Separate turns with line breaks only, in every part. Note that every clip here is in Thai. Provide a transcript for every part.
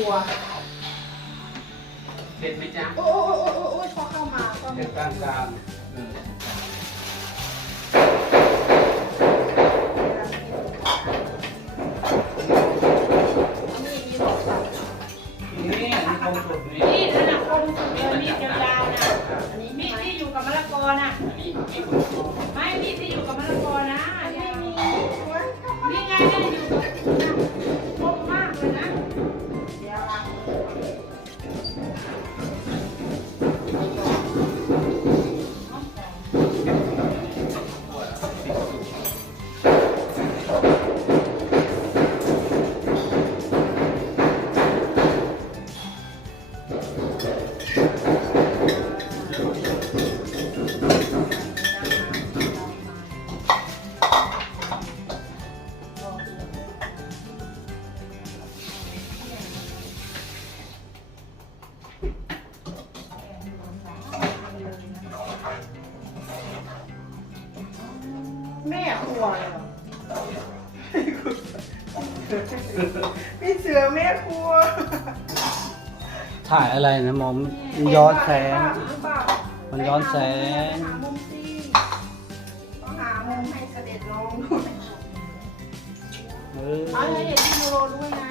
รัว
เผ็ดไหมจ๊ะ
โอ้โอ้โอ้โอ้โอ้พอเข้ามาก็
เผ็ดกลางกลางเออ
นี่มีหลอดไฟ
นี่อันนี้คงสุดนี่
นี่ขนาดคนสุดเลยมีดยาวๆนะ
อันนี้
มี
มี
ด
ไหม
ที่อยู่กับมะละกอนะ
อันนี้มีคุณครู
ไม่มีดที่อยู่กับมะละกอนะ
อันนี้
ยาว
มีไว้
นี่ไงนี่อยู่กับนะคมมากเลยนะ
แม่ครัวเลยเหรอพี่เสือแม่ครัว
ถ่ายอะไรนะมองมันย้อนแสง มันย้อนแสง
หามุมสิต้องหามุมให้เสด็จลงด้ย
เออ
เอาให้เห็นพี่ยูโรด้วยไง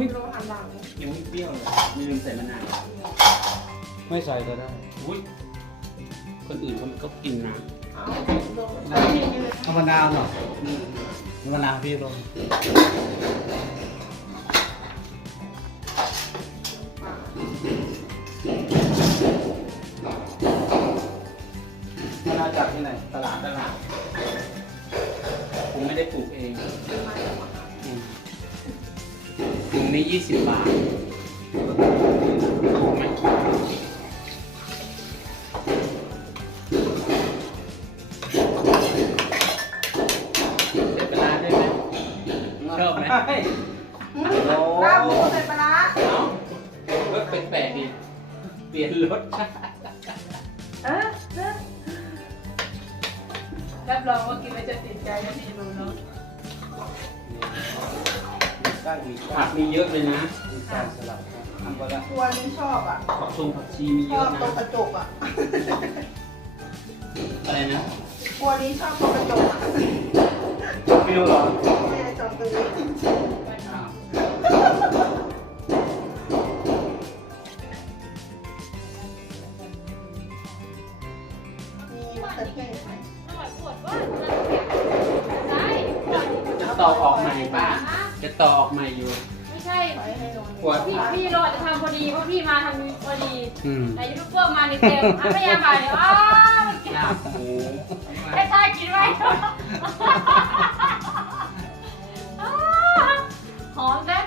พี่ยูโรหันหลัง
ยังไม่เปรี้ยวเลยลืมใส่มะนาว
ไม่ใส่ก็ได้
อุ้ยคนอื่นเขาก็กินนะ
เอา
มะนาวหน่อยมะนาวพี่ลงมะนาวจากที่ไหน ตลาด
ตลาด ผมไม่ได้ปลูกเองถุงนี้ยี่สิบบาทถูกไหม ชอบไหม
ลาบหมูใส่ปลาร้า
เอ้ารถแปลกๆดิเปลี่ยนรสชาติ
เออเออ
รับรองว่ากินแล้วจะติดใจนะพี่รู้เนาะ
มีก้างมี
ผักมีเยอะเลยนะ
มีการสลับทำก็ได้
ครัวนี้ชอบอะ
ผักชงผักชีมี
ช
เย
อ
อะ
บตรงก
นะ
ระจกอะ
อะไรนะ
ครัวนี้ชอบตรงกระจกอะ
ฟิวเหรอ
ต่
อ
อ
อ
กใหม่อยู่
ไม่ใช่
ไว้ให้นอน
ขวด
พี่พี่โรจะทำพอดีเพราะพี่มาทางนี้พอดี
อืม
แต่ยูทูบเบอร์มาในเต็มอะพยายามมาเนี่ยอ้าวมันกิน
ลาบหมู
ให้ทายกินไว้อ้าวหอมนะ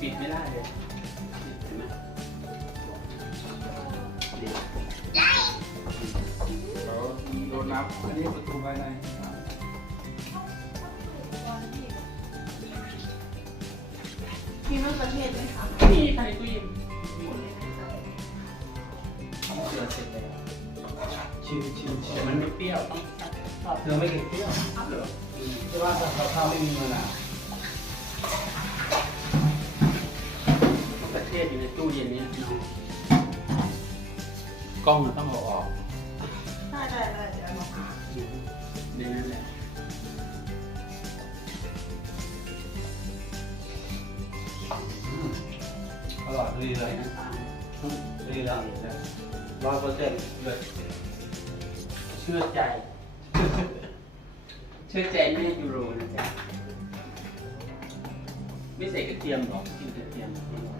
ปิ
ดไม่ได้เลยเห็นไหม
โดนนับอันนี้ประตูภายใน
มีมะเขือเทศไหมคะ
นี่ใครตู้เย็น
เสือเสร็จแล้วชิมชิมชิ
แต่
ม
มันไม่เปรี้ยวต้องชอบ
เธอไม่กินเปรี้ยว
เหรอ
แต่ว่าถ้าเราข้าวไม่มีมะนาว
เย็นนี้น้องกล้องมันต้องเอาออก
ได้ได้ได้เดี๋ยวเอามาหา
ในนั้นแหละ
อร่อยดีเลยนะ
น้ำตาล
ดีแล้วร้อยเปอร์เซ็นต์เลย
เชื่อใจ เชื่อใจแม่ยูโรนะจ๊ะไม่ใส่กระเทียมหรอกกินกระเทียมอร่อย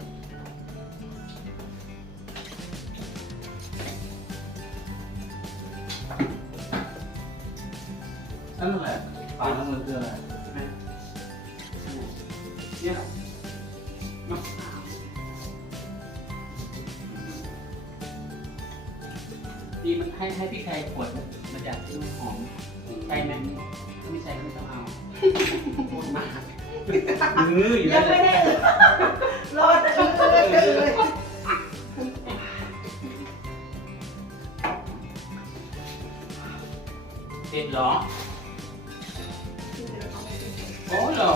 นั่นแหละปลาทั้งหมดคืออะไร
ใช่ไหมเนี่ยมะพร้าวดีมันให้ให้พี่ไก่ขวดมาจากที่หอมใช่ไหมถ้าไม่ใช่ก็ไม่ต้องเอาพูดมากมืออยู่
ยั
นั่
ง
นแห
ไม่
ละ
ได้รอแต่อื้อเลยเลย
เผ็ดเหรอ โอ้เหรอ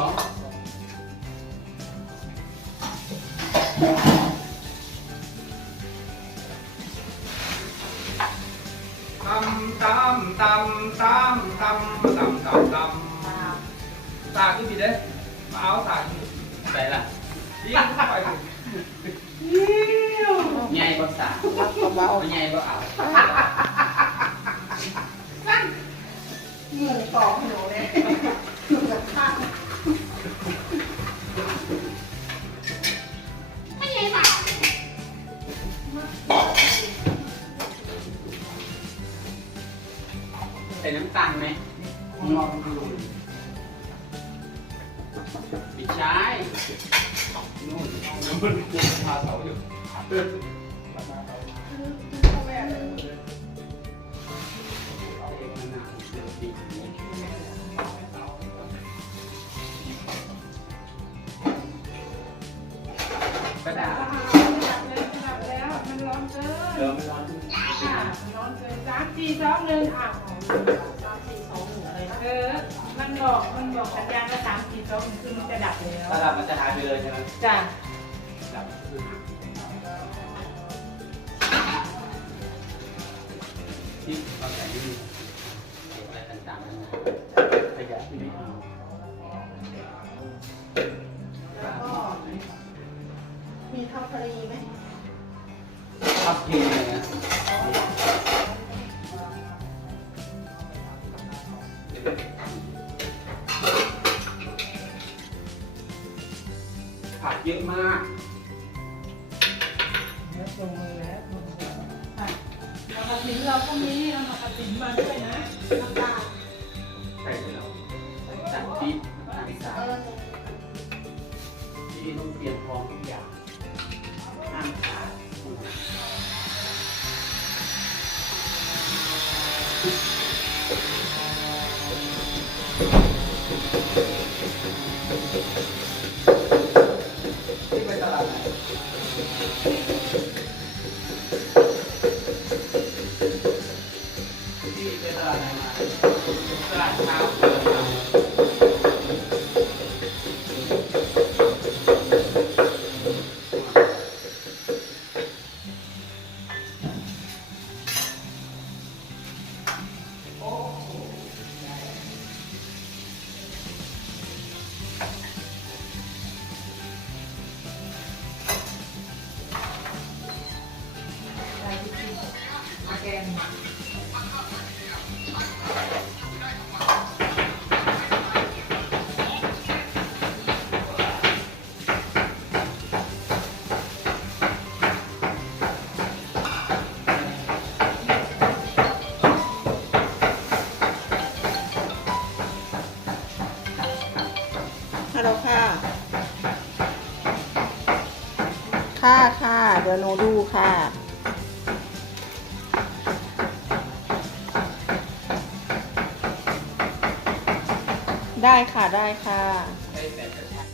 ตำตำตำตำตำตำตำตำตาขึ้นผิ
ห
งื่อตอกหนูเลยหนูจะฆ่าไม่
ใช่ค่ะใส่น้ำตาลไหม
ลองดู
ไม่ใช่นู่นนู่นพาเสาอยู่ กระดาษ
ดับแล้วดับแล้วมันร้อนเกิน
เดิมร้อน
ค่ะร้อนเกินสามสี่สองหนึ่งอะสามสี่สองหนึ่งอะไรนะเออ มันบอกมันบอกสัญญาณว่าสามสี่สองหนึ่งคือมันจะดับแล้ว
ระดับมันจะหายไปเลยใช่ไหม
จ้ะ
ดับที่เราใส่นี่เก็บอะไรต่างๆนั่นนะขยะที่ไม่เอา ชอบกินเลยนะผักเยอะมาก
แล้วลงมือแล้วลงมือแล้วค่ะเอากระถิ่นเราก็มีเอามากระถิ่นมาด้วยนะน้ำตาล
ใส่ไปแล้วจัดที่น้ำตา
เอ
ล
อ
ที่ต้องเตรียมพร้อมทุกอย่าง ตลาดไหนมาตลาดเช้า
ฮัลโหลค่ะ ค่ะค่ะเดี๋ยวหนูดูค่ะได้ค่ะ ได้ค่ะ